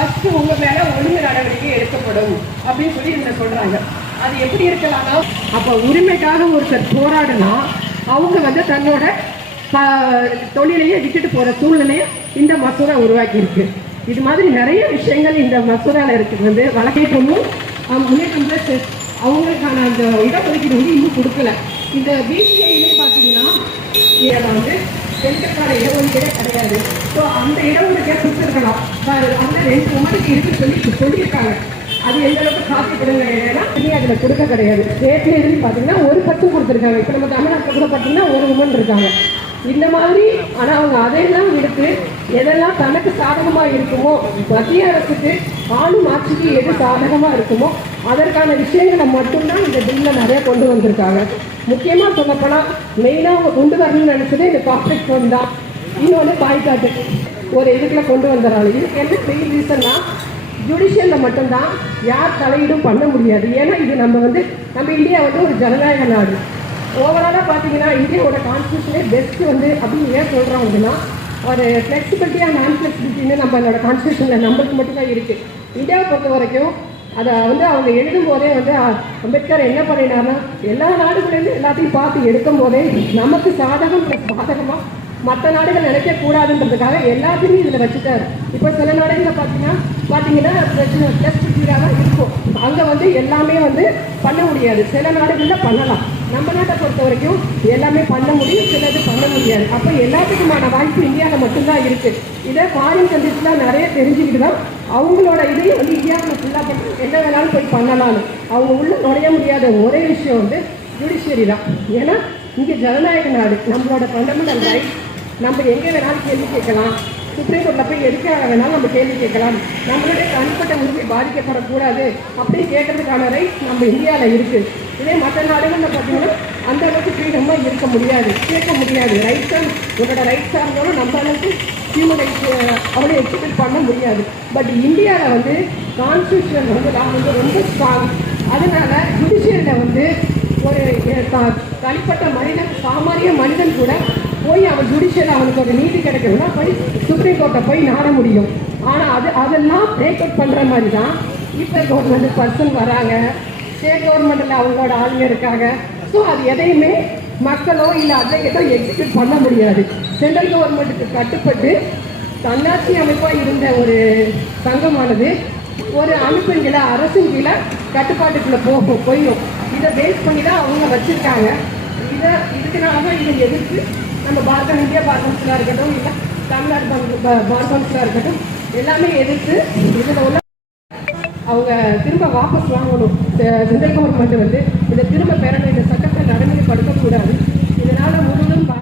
First உங்க மேல ஒழுங்கு நடவடிக்கை எடுக்கப்படும் அப்படின்னு சொல்லி இதுல சொல்றாங்க. அது எப்படி இருக்கலாம்னா அப்ப உரிமைக்காக ஒருத்தர் போராடினா அவங்க வந்து தன்னோட தொழிலையே விட்டுட்டு போற சூழ்நிலையை இந்த மசோதா உருவாக்கி இருக்கு இது மாதிரி நிறைய விஷயங்கள் இந்த மசோதாவில் இருக்கு. வந்து வழக்கேற்றமும் முன்னேற்றம் அவங்களுக்கான அந்த இடஒதுக்கீடு வந்து இன்னும் கொடுக்கல. இந்த பிசிஐலே பார்த்தீங்கன்னா வந்து இடஒதுக்கீடே கிடையாது. ஸோ அந்த இடஒதுக்கீடை கொடுத்துருக்கலாம். அந்த ரெண்டு உமனுக்கு இருக்கு சொல்லி சொல்லியிருக்காங்க. அது எந்த அளவுக்கு சாத்தியப்படுங்க ஏன்னா இனி அதில் கொடுக்க கிடையாது. ஸ்டேட்ல இருந்து பார்த்தீங்கன்னா ஒரு பத்து கொடுத்துருக்காங்க. இப்போ நம்ம தமிழ்நாட்டில் கூட பார்த்தீங்கன்னா ஒரு உமன் இருக்காங்க. இந்த மாதிரி ஆனால் அவங்க அதையெல்லாம் எடுத்து எதெல்லாம் தனக்கு சாதகமாக இருக்குமோ மத்திய அரசுக்கு ஆளும் ஆட்சிக்கு எது சாதகமாக இருக்குமோ அதற்கான விஷயங்களை மட்டும்தான் இந்த பில்லில் நிறையா கொண்டு வந்திருக்காங்க. முக்கியமாக சொல்லப்போனால் மெயினாக அவங்க கொண்டு வரணும்னு நினச்சது இந்த கார்பரேட் ஃபோன் தான். இன்னொன்று பாய்காட்டு. ஒரு இதுக்குள்ள கொண்டு வந்துடுறாங்க இதுக்கு என்ன மெயின் ரீசன்னா ஜுடிஷியலில் மட்டும்தான் யார் தலையீடும் பண்ண முடியாது. ஏன்னா இது நம்ம வந்து நம்ம இந்தியா வந்து ஒரு ஜனநாயக நாடு. ஓவராலாக பார்த்தீங்கன்னா இந்தியாவோட கான்ஸ்டியூஷனே பெஸ்ட் வந்து அப்படின்னு ஏன் சொல்கிறாங்கன்னா ஒரு ஃப்ளெக்சிபிலிட்டியாக நான் ஃப்ளெக்சிபிலிட்டின்னு நம்மளோட கான்ஸ்டியூஷனில் நம்மளுக்கு மட்டும்தான் இருக்குது இந்தியாவை பொறுத்த வரைக்கும் அதை வந்து அவங்க எழுதும் போதே வந்து அம்பேத்கர் என்ன பண்ணினார்னா எல்லா நாடுகளையும் எல்லாத்தையும் பார்த்து எடுக்கும் போதே நமக்கு சாதகம் plus பாதகமாக மற்ற நாடுகள் நினைக்க கூடாதுன்றதுக்காக எல்லாத்தையுமே இதில் வச்சுட்டாரு. இப்போ சில நாடுகளில் பார்த்தீங்கன்னா பார்த்தீங்கன்னா பிரச்சனை டெஸ்ட் தான் இருக்கும். அங்கே வந்து எல்லாமே வந்து பண்ண முடியாது. சில நாடுகளில் பண்ணலாம். நம்ம நாட்டை பொறுத்த வரைக்கும் எல்லாமே பண்ண முடியும் சிலது பண்ண முடியாது. அப்போ எல்லாத்துக்குமான வாய்ப்பு இந்தியாவில் மட்டும்தான் இருக்குது இதை ஃபாரின் கண்ட்ரிஸ்லாம் நிறைய தெரிஞ்சுக்கிட்டு தான் அவங்களோட இதையும் வந்து இந்தியாவில் ஃபுல்லாக பண்ணி என்ன வேணாலும் போய் பண்ணலாம்னு. அவங்க உள்ளே நுழைய முடியாத ஒரே விஷயம் வந்து ஜுடிஷியரி தான். ஏன்னா இங்கே ஜனநாயக நாடு நம்மளோட ஃபண்டமெண்டல் ரைட்ஸ் நம்ம எங்கே வேணாலும் கேள்வி கேட்கலாம். சுப்ரீம் கோர்ட்டில் போய் எதுக்காக வேணாலும் நம்ம கேள்வி கேட்கலாம். நம்மளுடைய தனிப்பட்ட உரிமை பாதிக்கப்படக்கூடாது அப்படி கேட்கறதுக்கான ரைட் நம்ம இந்தியாவில் இருக்குது இதே மற்ற நாடுகளில் பார்த்தீங்கன்னா அந்த அளவுக்கு ஃப்ரீடமாக இருக்க முடியாது. கேட்க முடியாது. ரைட்ஸ் உங்களோட ரைட்ஸாக இருந்தாலும் நம்ம அளவுக்கு ஹியூமன் ரைட்ஸ் அவ்வளோ எக்ஸிக்யூட் பண்ண முடியாது. பட் இந்தியாவில் வந்து கான்ஸ்டியூஷன் வந்து நான் வந்து ரொம்ப ஸ்ட்ராங் அதனால ஜுடிஷியரில் வந்து ஒரு த- தனிப்பட்ட மனிதன் சாமானிய மனிதன் கூட போய் அவன் ஜுடிஷியல் அவனுக்கு ஒரு நீதி கிடைக்கணும்னா போய் சுப்ரீம் கோர்ட்டை போய் நாட முடியும். ஆனால் அது அதெல்லாம் பிரேக் அவுட் பண்ணுற மாதிரி தான் இப்போ கவர்மெண்ட் பர்சன் வராங்க. ஸ்டேட் கவர்மெண்ட்டில் அவங்களோட ஆளுங்க இருக்காங்க. ஸோ அது எதையுமே மக்களோ இல்லை அதை ஏதோ எக்ஸிக்யூட் பண்ண முடியாது. சென்ட்ரல் கவர்மெண்ட்டுக்கு கட்டுப்பட்டு தன்னாட்சி அமைப்பாக இருந்த ஒரு சங்கமானது ஒரு அமைப்பின் கீழே அரசின் கீழே கட்டுப்பாட்டுக்குள்ளே போகும் போயிடும். இதை பேஸ் பண்ணி தான் அவங்க வச்சுருக்காங்க. இதை இதுக்குனால தான் இதை எதிர்த்து நம்ம பார் இந்தியா பார் கவுன்சிலாக இருக்கட்டும் இல்லை தமிழ்நாடு பார் கவுன்சிலாக இருக்கட்டும் எல்லாமே எதிர்த்து இதில் உள்ள அவங்க திரும்ப வாபஸ் வாங்கணும். செ- சென்ட்ரல் கவர்மெண்ட் வந்து இதை திரும்ப பெறணும். இந்த சட்டத்தை நடைமுறைப்படுத்தக்கூடாது.